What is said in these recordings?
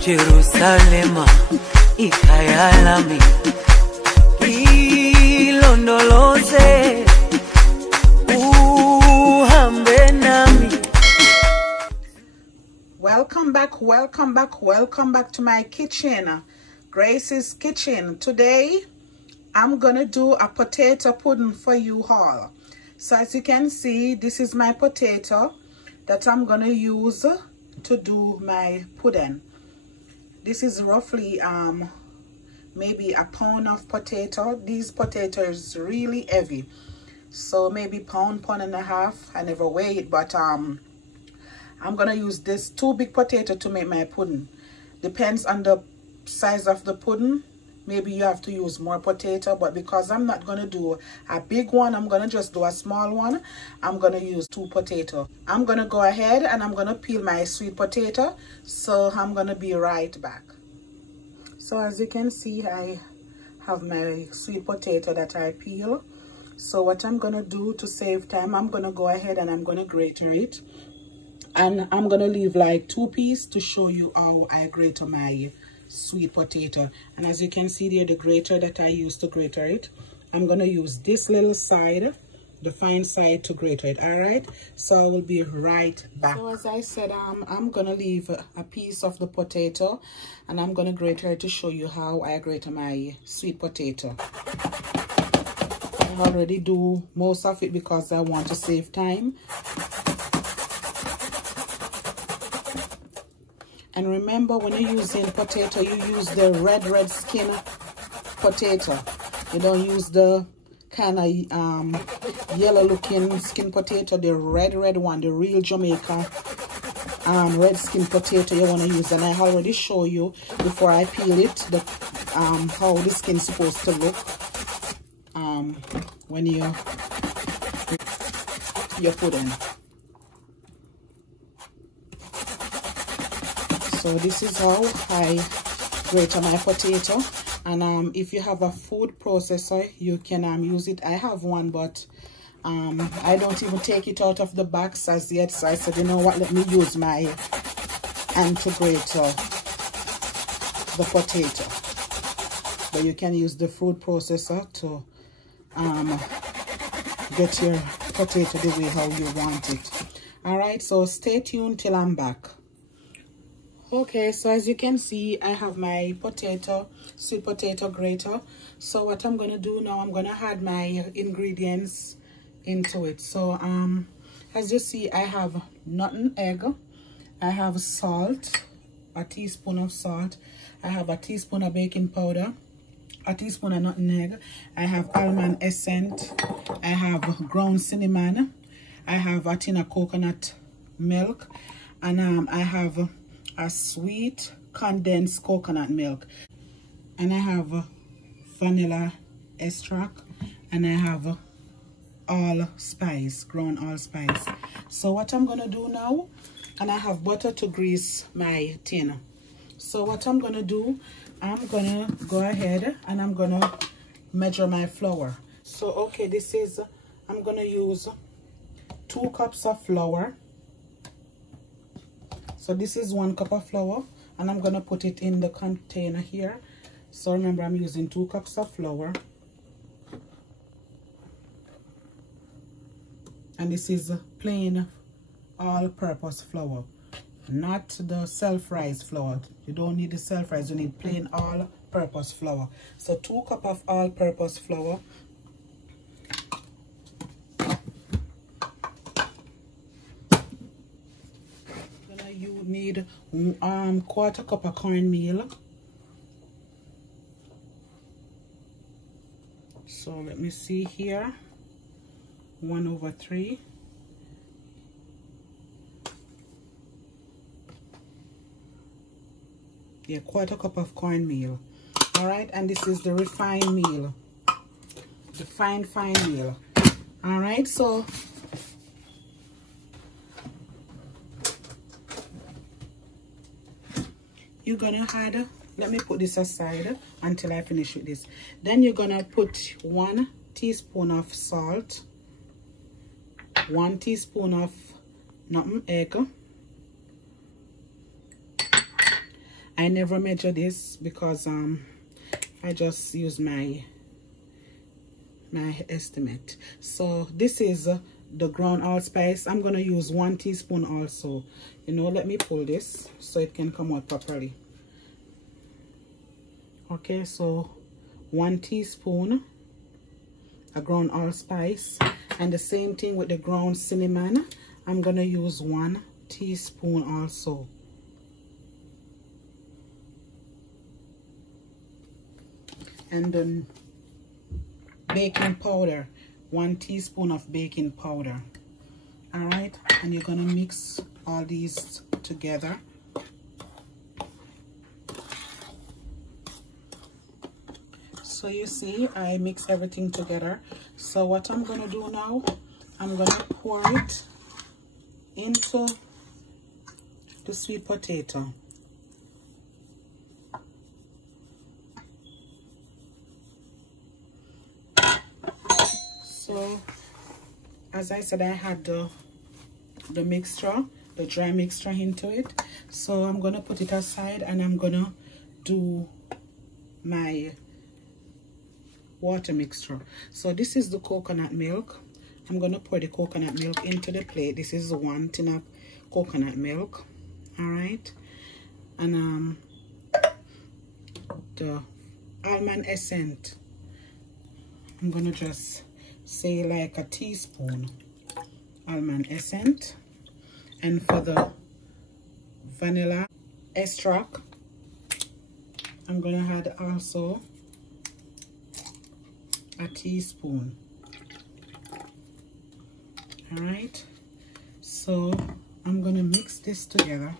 Jerusalema ikhaya lami ilondoloze uhambe nami. Welcome back to my kitchen, Grace's kitchen. Today I'm gonna do a potato pudding for you all. So as you can see, this is my potato that I'm gonna use to do my pudding. This is roughly maybe a pound of potato. These potatoes really heavy, so maybe pound and a half. I never weigh it, but I'm gonna use this 2 big potato to make my pudding. Depends on the size of the pudding. Maybe you have to use more potato, but because I'm not gonna do a big one, I'm gonna just do a small one. I'm gonna use 2 potatoes. I'm gonna go ahead and I'm gonna peel my sweet potato, so I'm gonna be right back. So as you can see, I have my sweet potato that I peel. So what I'm gonna do to save time, I'm gonna go ahead and I'm gonna grate it, and I'm gonna leave like 2 pieces to show you how I grate my sweet potato. And as you can see there, the grater that I use to grate it, I'm gonna use this little side, the fine side, to grate it. All right, so I will be right back. So as I said, I'm gonna leave a piece of the potato and I'm gonna grate it to show you how I grate my sweet potato. I already do most of it because I want to save time. And remember, when you're using potato, you use the red skin potato. You don't use the kind of yellow looking skin potato, the red one, the real Jamaican red skin potato you want to use. And I already show you before I peel it how the skin is supposed to look when you're pudding. So this is how I grate my potato. And if you have a food processor, you can use it. I have one, but I don't even take it out of the box as yet. So I said, you know what, let me use my hand to grate the potato. But you can use the food processor to get your potato the way how you want it. All right, so stay tuned till I'm back. Okay, so as you can see, I have my sweet potato grater. So what I'm gonna do now, I'm gonna add my ingredients into it. So as you see, I have nutmeg, I have salt, a teaspoon of salt, I have a teaspoon of baking powder, a teaspoon of nutmeg, I have almond essence, I have ground cinnamon, I have a tin of coconut milk, and I have a sweet condensed coconut milk, and I have vanilla extract, and I have allspice, ground allspice. So what I'm gonna do now, and I have butter to grease my tin. So what I'm gonna do, I'm gonna go ahead and I'm gonna measure my flour. So okay, I'm gonna use 2 cups of flour. So this is 1 cup of flour, and I'm gonna put it in the container here. So remember, I'm using 2 cups of flour, and this is plain all-purpose flour, not the self-rise flour. You don't need the self-rise, you need plain all-purpose flour. So 2 cups of all-purpose flour. You need 1/4 cup of cornmeal. So let me see here, 1/3. Yeah, 1/4 cup of cornmeal. All right, and this is the refined meal, the fine meal. All right, so you're gonna add, let me put this aside until I finish with this. Then you're gonna put 1 teaspoon of salt, 1 teaspoon of nutmeg, I never measure this because I just use my estimate. So this is the ground allspice. I'm gonna use 1 teaspoon also. You know, let me pull this so it can come out properly. Okay, so 1 teaspoon a ground allspice, and the same thing with the ground cinnamon. I'm gonna use 1 teaspoon also. And then baking powder, 1 teaspoon of baking powder. All right, and you're gonna mix all these together. So you see, I mix everything together. So what I'm gonna do now, I'm gonna pour it into the sweet potato. So as I said, I had the mixture, the dry mixture into it. So I'm gonna put it aside and I'm gonna do my water mixture. So this is the coconut milk. I'm gonna pour the coconut milk into the plate. This is 1 tin of coconut milk. All right, and the almond essence, I'm gonna just say like a teaspoon almond essence. And for the vanilla extract, I'm gonna add also a teaspoon. All right, so I'm gonna mix this together.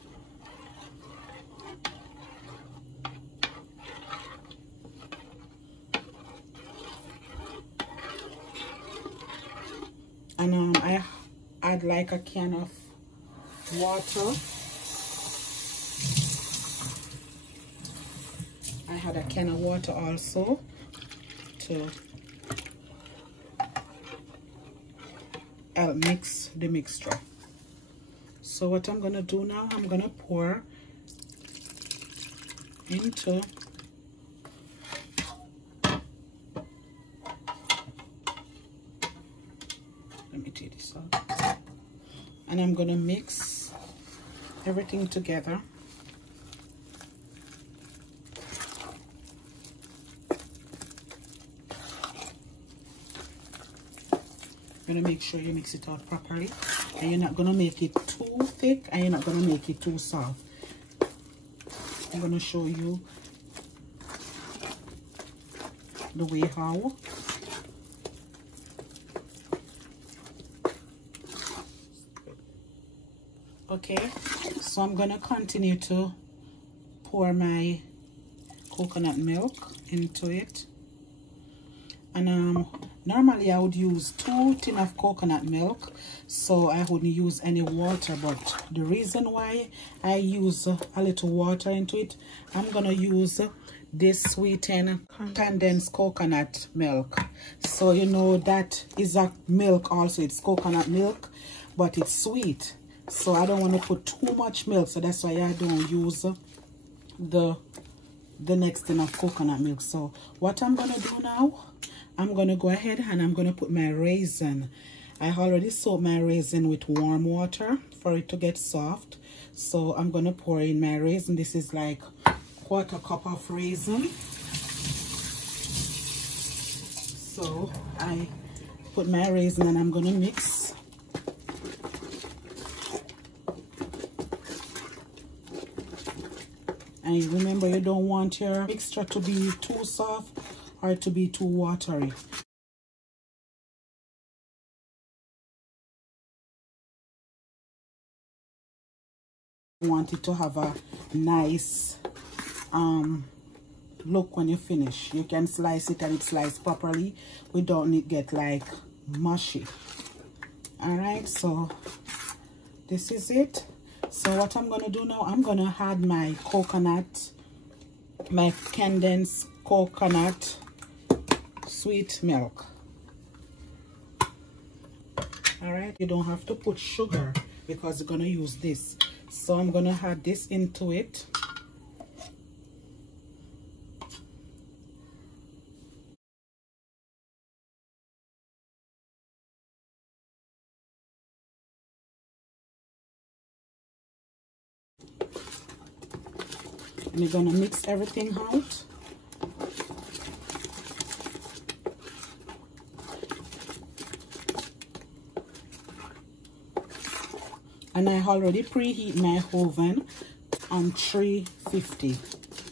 And I add like a can of water. I had a can of water also to help mix the mixture. So what I'm gonna do now, I'm gonna pour into and I'm gonna mix everything together. You're gonna make sure you mix it out properly, and you're not gonna make it too thick and you're not gonna make it too soft. I'm gonna show you the way how. Okay, so I'm gonna continue to pour my coconut milk into it. And normally I would use 2 tins of coconut milk, so I wouldn't use any water. But the reason why I use a little water into it, I'm gonna use this sweetened condensed coconut milk. So you know that is a milk also. It's coconut milk, but it's sweet. So I don't want to put too much milk, so that's why I don't use the next tin of coconut milk. So what I'm gonna do now, I'm gonna go ahead and I'm gonna put my raisin. I already soaked my raisin with warm water for it to get soft. So I'm gonna pour in my raisin. This is like 1/4 cup of raisin. So I put my raisin and I'm gonna mix. And remember, you don't want your mixture to be too soft or to be too watery. You want it to have a nice look when you finish. You can slice it and it's sliced properly without it get like mushy. All right, so this is it. So what I'm gonna do now, I'm gonna add my coconut, my condensed coconut sweet milk. All right, you don't have to put sugar because you're gonna use this. So I'm gonna add this into it. And you're gonna mix everything out. And I already preheat my oven on 350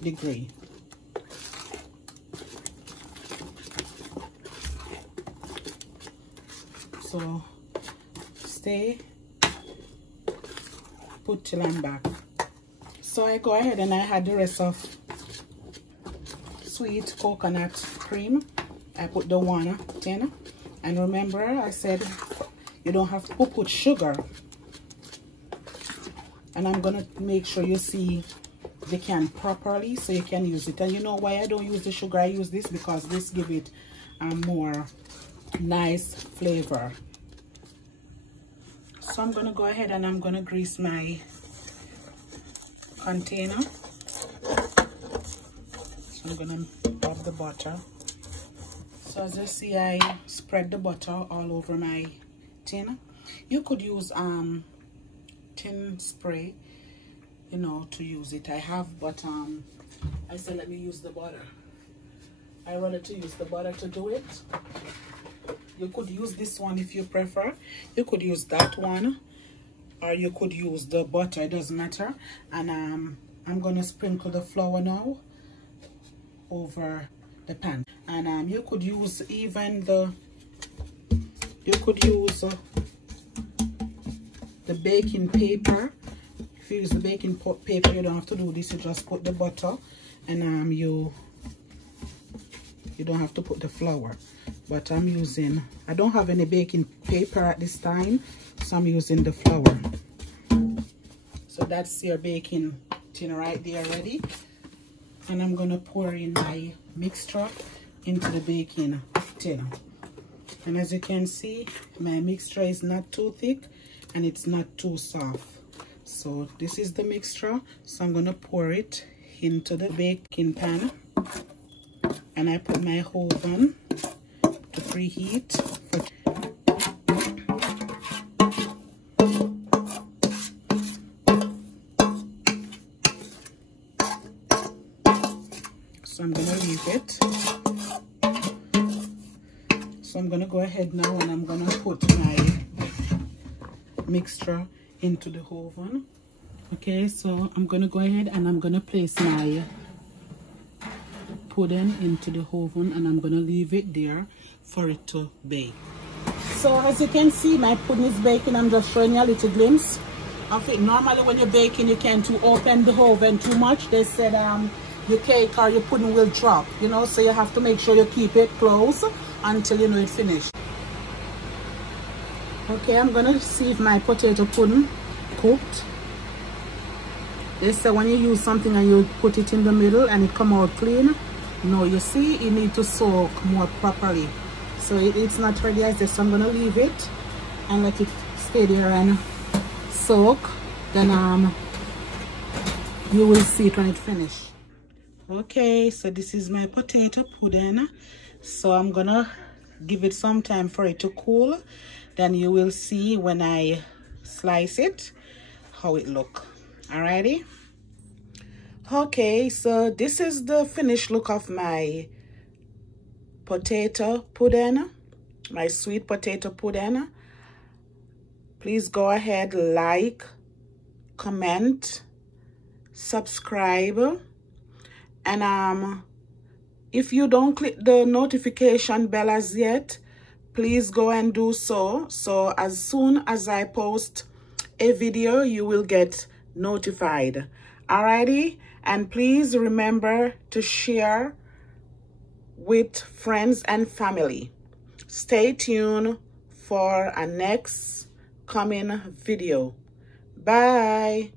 degree. So stay put till I'm back. So I go ahead and I add the rest of sweet coconut cream. I put the 1 tin. And remember, I said you don't have to put sugar. And I'm gonna make sure you see the can properly so you can use it. And you know why I don't use the sugar? I use this because this give it a more nice flavor. So I'm gonna go ahead and I'm gonna grease my container. So I'm gonna rub the butter. So as you see, I spread the butter all over my tin. You could use tin spray, you know, to use it. I have, but I said let me use the butter. I rather to use the butter to do it. You could use this one if you prefer. You could use that one, or you could use the butter. It doesn't matter. And I'm gonna sprinkle the flour now over the pan. And you could use even the baking paper. If you use the baking paper, you don't have to do this. You just put the butter, and you don't have to put the flour. But I'm using, I don't have any baking paper at this time, so I'm using the flour. So that's your baking tin right there ready. And I'm gonna pour in my mixture into the baking tin. And as you can see, my mixture is not too thick and it's not too soft. So this is the mixture. So I'm gonna pour it into the baking pan, and I put my oven to preheat for so I'm gonna leave it. So I'm gonna go ahead now and I'm gonna put my mixture into the oven. Okay, so I'm gonna go ahead and I'm gonna place my pudding into the oven, and I'm gonna leave it there for it to bake. So as you can see, my pudding is baking. I'm just showing you a little glimpse of it. Normally when you're baking, you can't open the oven too much. They said your cake or your pudding will drop, you know, so you have to make sure you keep it close until you know it's finished. Okay, I'm gonna see if my potato pudding cooked. They say when you use something and you put it in the middle and it come out clean. No, you see, you need to soak more properly. So it's not ready as this. So I'm gonna leave it and let it stay there and soak. Then you will see it when it's finished. Okay, so this is my potato pudding. So I'm gonna give it some time for it to cool. Then you will see when I slice it how it look. Alrighty. Okay, so this is the finished look of my potato pudding, my sweet potato pudding. Please go ahead, like, comment, subscribe, and if you don't click the notification bell as yet, please go and do so. So as soon as I post a video, you will get notified. Alrighty, and please remember to share with friends and family. Stay tuned for a next coming video. Bye.